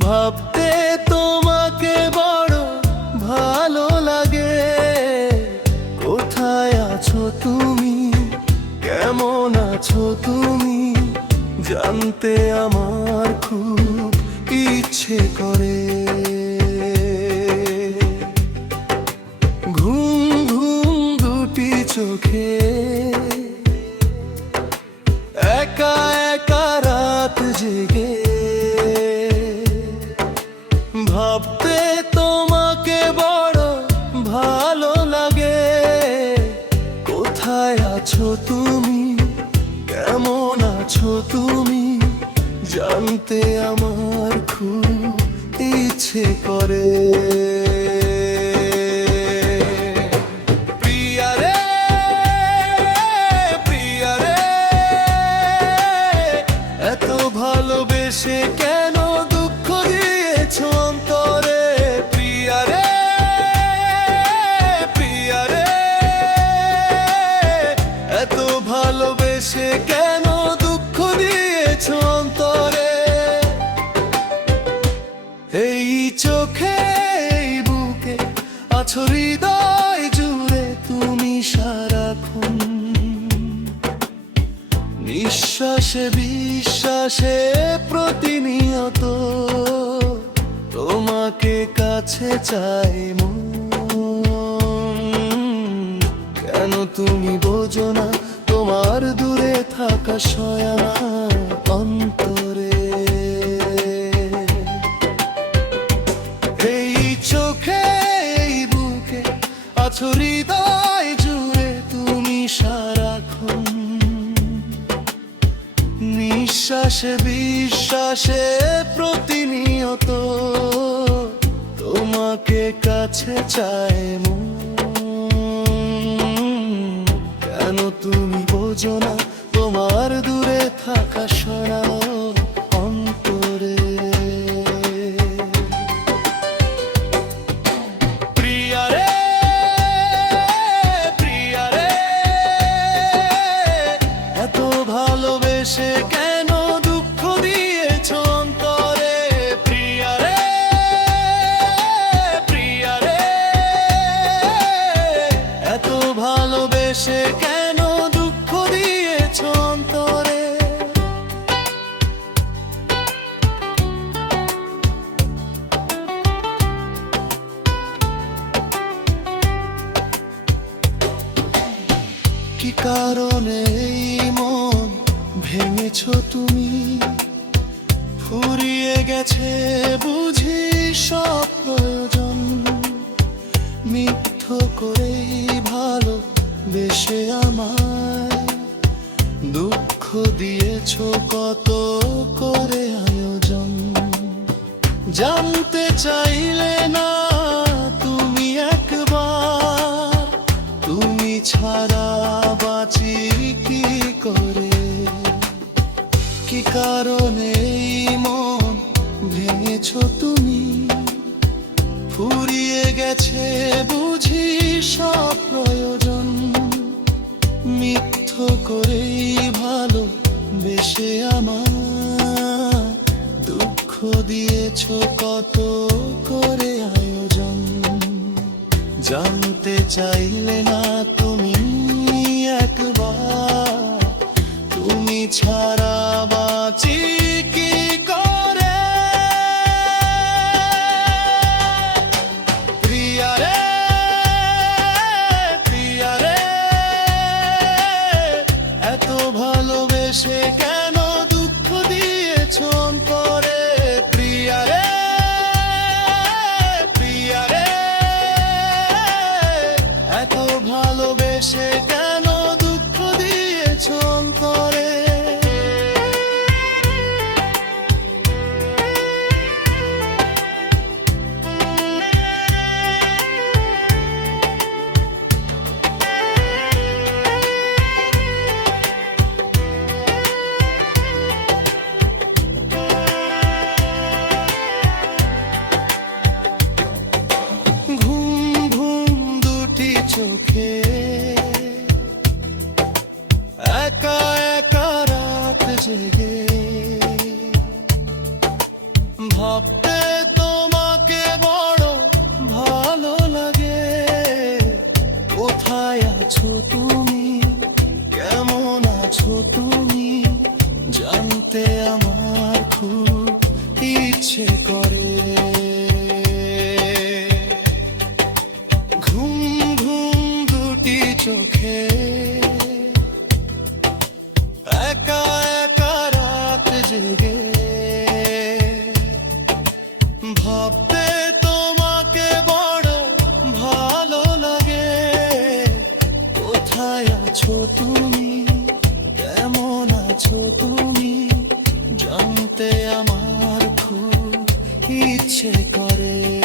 ভাবতে তোমাকে বড় ভালো লাগে। কোথায় আছো তুমি, কেমন আছো তুমি, জানতে আমার খুব ইচ্ছে করে। ঘুম ঘুম দুটি চোখে একা একা রাত জেগে ভাবতে তোমাকে বড় ভালো লাগে। কোথায় আছো তুমি, কেমন আছো তুমি, জানতে আমার খুব ইচ্ছে করে। এত ভালোবেসে কেন দুঃখ দিয়েছো অন্তরে? প্রিয়া রে, প্রিয়া রে, এত ভালোবেসে কেন দুঃখ দিয়েছো অন্তরে? এই চোখে এই বুকে আছো হৃদয় জুড়ে তুমি সারাক্ষণ। নিঃশ্বাসে বিশ্বাসে প্রতিনিয়ত তোমাকে কাছে চাই মন। কেন তুমি বোঝো না তোমার দূরে থাকা সয়া অন্তরে? এই চোখে এই বুকে আছো হৃদয় জুড়ে তুমি সারাক্ষণ। নিঃশ্বাসে বিশ্বাসে প্রতিনিয়ত তোমাকে কাছে চাই মন। কেন তুমি বোঝো না তোমার দূরে থাকা সরা অন্তরে? প্রিয়া রে, প্রিয়া রে, এত ভালোবেসে কেন দুঃখ দিয়েছো অন্তরে? প্রিয়া রে, প্রিয়া রে, এত ভালোবেসে কেন দুঃখ দিয়েছো অন্তরে? কি কারণে এই মন ভেঙেছো তুমি? ফুরিয়ে গেছে বুঝি সব প্রয়োজন। মিথ্য করেই ভালো বেশে আমায় দুঃখ দিয়েছো কত করে আয়োজন। জানতে চাইলে না তুমি একবার, তুমি ছাড়া বাঁচি কি করে? কি কারণে এই মন ভেঙেছো তুমি? ফুরিয়ে গেছে বুঝি সব প্রয়োজন। মিথ্য করেই ভালো বেশে আমার দুঃখ দিয়েছো কত করে আয়োজন। জানতে চাইলে না তুমি একবার, তুমি ছাড়া বাঁচি কি করে? প্রিয়া রে, প্রিয়া রে, এত ভালোবেসে কেন দুঃখ দিয়েছো অন্তরে? প্রিয়া রে, প্রিয়া রে, এত ভালোবেসে কেন দুঃখ দিয়েছো অন্তরে? ভাবতে তোমাকে বড় ভালো লাগে। কোথায় আছো তুমি, কেমন আছো তুমি, জানতে আমার খুব ইচ্ছে করে। ঘুম ঘুম দুটি চোখে একা একা রাত জেগে ভাবতে তোমাকে বড় ভালো লাগে। কোথায় আছো তুমি, কেমন আছো তুমি, জানতে আমার খুব ইচ্ছে করে।